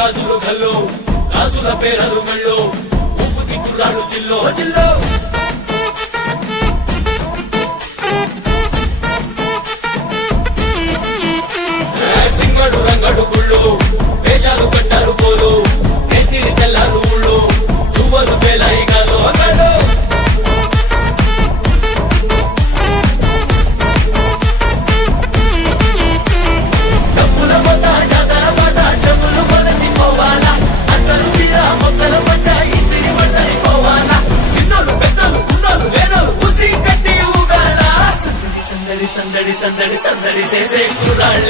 గాజులు గల్లో గాజుల పేరలు మెళ్ళో ఉప్పుకి కుర్రాడు జిల్లో జిల్లో సింగడు రంగడు గుళ్ళు వేషాలు కట్టారు పోలు ఎత్తిరి తెల్లారు ఊళ్ళు చువ్వలు పేలాయి గాలో గాలో డబ్బుల మొత్త జాతర పాట చెప్పులు కొనతి పోవాలా అందరూ చీర మొక్కల మధ్య ఇస్త్రీ పడతని పోవాలా సిన్నోలు పెద్దలు ఉన్నోలు లేనోలు ఉచి కట్టి ఊగాల సందడి సందడి సందడి సందడి సందడి చేసే కుర్రాళ్ళే